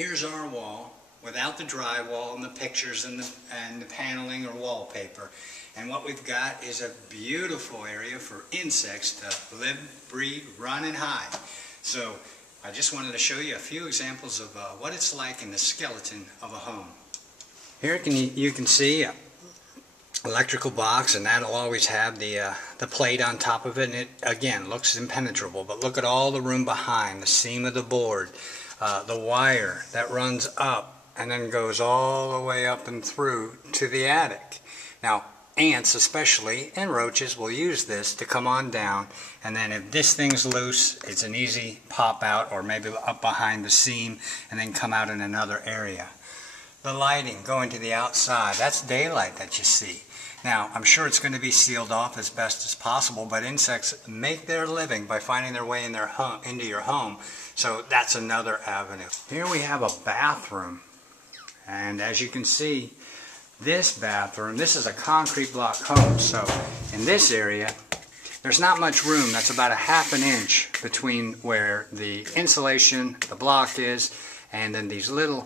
here's our wall without the drywall and the pictures and the paneling or wallpaper. And what we've got is a beautiful area for insects to live, breed, run, and hide. So I just wanted to show you a few examples of what it's like in the skeleton of a home. Here you can see an electrical box, and that'll always have the plate on top of it, and it again looks impenetrable. But look at all the room behind, the seam of the board, the wire that runs up and then goes all the way up and through to the attic. Now, ants especially, and roaches, will use this to come on down, and then if this thing's loose, it's an easy pop out, or maybe up behind the seam and then come out in another area. The lighting going to the outside, that's daylight that you see. Now, I'm sure it's going to be sealed off as best as possible, but insects make their living by finding their way in their home, into your home, so that's another avenue. Here we have a bathroom, and as you can see, this bathroom, this is a concrete block home, so in this area, there's not much room. That's about a ½ an inch between where the insulation, the block is, and then these little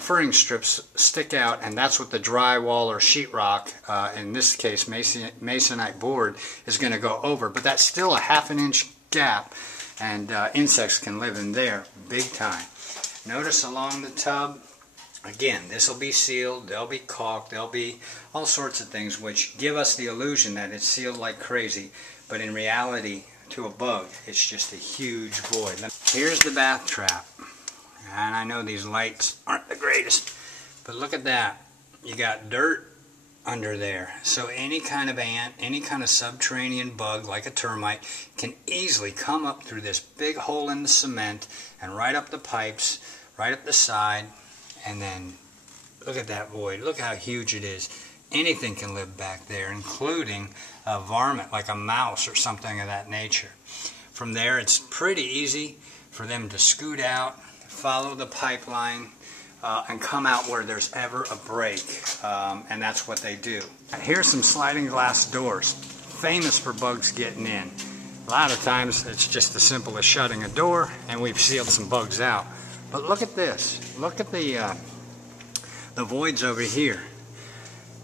furring strips stick out, and that's what the drywall or sheetrock, in this case masonite board, is going to go over. But that's still a ½ an inch gap, and insects can live in there big time. Notice along the tub, again, this will be sealed, they'll be caulked, there'll be all sorts of things which give us the illusion that it's sealed like crazy, but in reality, to a bug, it's just a huge void. Here's the bath trap, and I know these lights aren't the greatest, but look at that. You got dirt under there, so any kind of ant, any kind of subterranean bug like a termite can easily come up through this big hole in the cement and right up the pipes, right up the side. And then look at that void. Look how huge it is. Anything can live back there, including a varmint like a mouse or something of that nature. From there, it's pretty easy for them to scoot out, follow the pipeline, and come out where there's ever a break. And that's what they do. Here's some sliding glass doors, famous for bugs getting in. A lot of times, it's just as simple as shutting a door, and we've sealed some bugs out. But look at this. Look at the voids over here.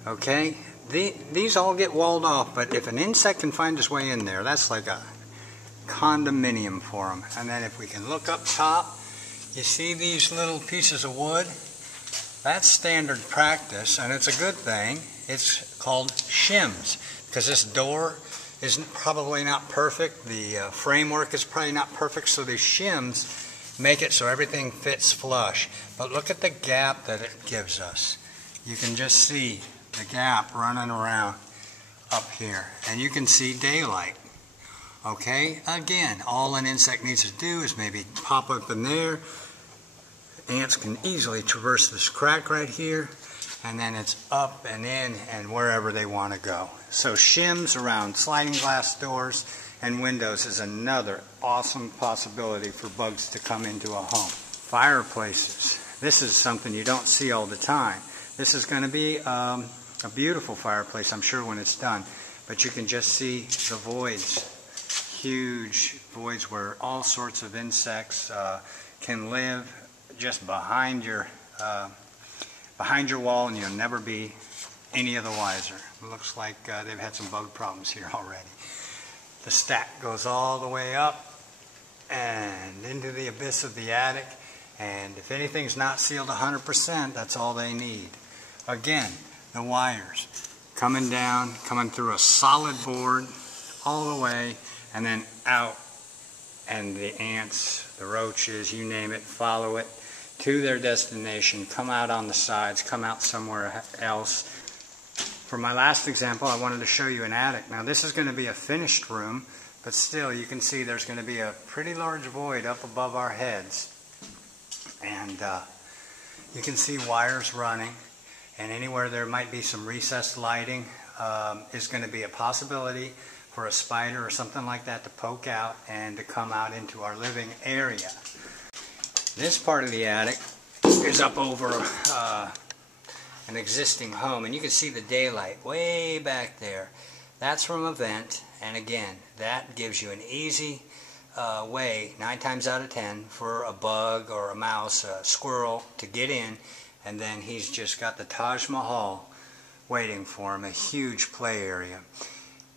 Okay? These all get walled off, but if an insect can find his way in there, that's like a condominium for them. And then if we can look up top, you see these little pieces of wood? That's standard practice, and it's a good thing. It's called shims, because this door is probably not perfect. The framework is probably not perfect, so these shims make it so everything fits flush. But look at the gap that it gives us. You can just see the gap running around up here. And you can see daylight. Okay? Again, all an insect needs to do is maybe pop up in there. Ants can easily traverse this crack right here. And then it's up and in and wherever they want to go. So shims around sliding glass doors and windows is another awesome possibility for bugs to come into a home. Fireplaces. This is something you don't see all the time. This is going to be a beautiful fireplace, I'm sure, when it's done. But you can just see the voids, huge voids where all sorts of insects can live just behind your wall, and you'll never be any of the wiser. It looks like they've had some bug problems here already. The stack goes all the way up and into the abyss of the attic, and if anything's not sealed 100%, that's all they need. Again, the wires coming down, coming through a solid board all the way, and then out, and the ants, the roaches, you name it, follow it to their destination, come out on the sides, come out somewhere else. For my last example, I wanted to show you an attic. Now this is going to be a finished room, but still you can see there's going to be a pretty large void up above our heads. And you can see wires running, and anywhere there might be some recessed lighting is going to be a possibility for a spider or something like that to poke out and to come out into our living area. This part of the attic is up over an existing home, and you can see the daylight way back there. That's from a vent, and again, that gives you an easy way, 9 times out of 10, for a bug or a mouse, a squirrel, to get in, and then he's just got the Taj Mahal waiting for him, a huge play area.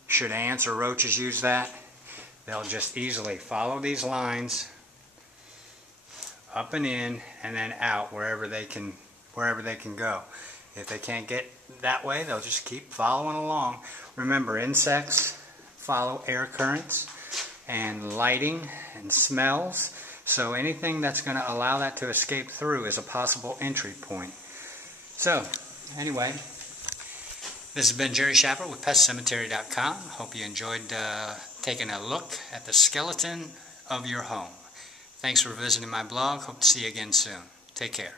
Should ants or roaches use that, they'll just easily follow these lines up and in, and then out wherever they can go. If they can't get that way, they'll just keep following along. Remember, insects follow air currents and lighting and smells, so anything that's going to allow that to escape through is a possible entry point. So, anyway, this has been Jerry Schapper with PestCemetery.com. Hope you enjoyed taking a look at the skeleton of your home. Thanks for visiting my blog. Hope to see you again soon. Take care.